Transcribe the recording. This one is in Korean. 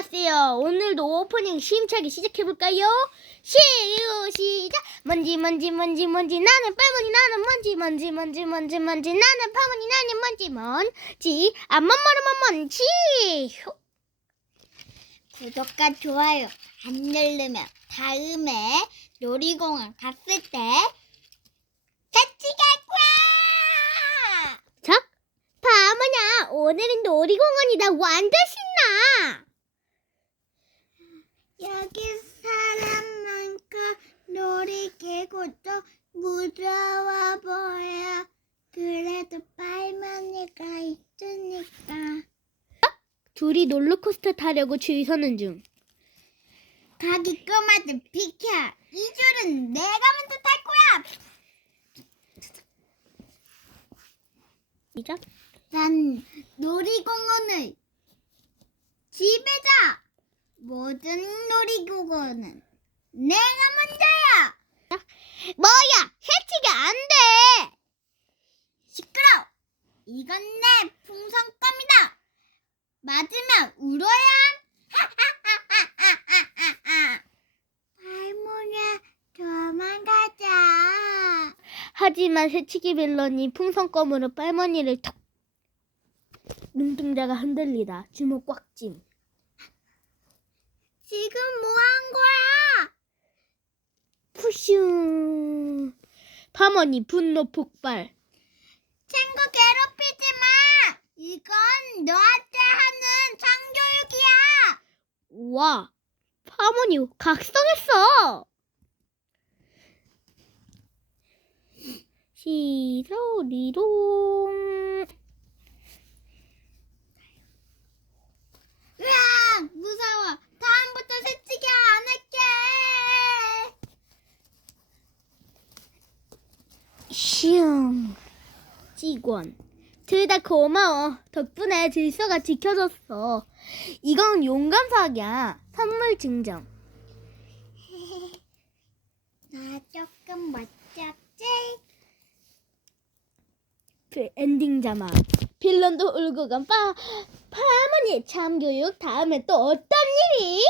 안녕하세요. 오늘도 오프닝 심차게 시작해볼까요? 시유 시작! 먼지 먼지 먼지 먼지 나는 빨머니 나는 먼지 먼지 먼지 먼지 먼지 나는 파머니 나는 먼지 먼지 안먼머리먼 먼지 구독과 좋아요 안 누르면 다음에 놀이공원 갔을 때 같이 갈 거야! 자, 파머냐 오늘은 놀이공원이다 완전 신나! 여기 사람 많고 놀이기구도 무서워 보여. 그래도 빨머니가 있으니까. 둘이 롤러코스터 타려고 줄 서는 중 가기 꼬마들 비켜. 이 줄은 내가 먼저 탈 거야. 시작! 난 놀이공원을 집에자. 모든 놀이공원은 내가 먼저야. 뭐야 해치기 안 돼! 시끄러. 이건 내 풍선껌이다. 맞으면 울어야. 하하하하하하하. 할머니 도망가자. 하지만 새치기 빌런이 풍선껌으로 빨머니를 톡 눈동자가 흔들리다 주먹 꽉짐 지금 뭐 한 거야? 푸슝 파머니 분노 폭발 친구 괴롭히지 마. 이건 너한테 하는 창교육이야. 와 파머니 각성했어 시로 리롱 으악 무서워. 다음부터 새치기 안 할게. 슝 직원 둘 다 고마워 덕분에 질서가 지켜졌어 이건 용감사학이야 선물 증정 나 조금 멋졌지? 그 엔딩 자막 빌런도 울고 간 파, 파머니의 참교육 다음에 또 어떤 일이?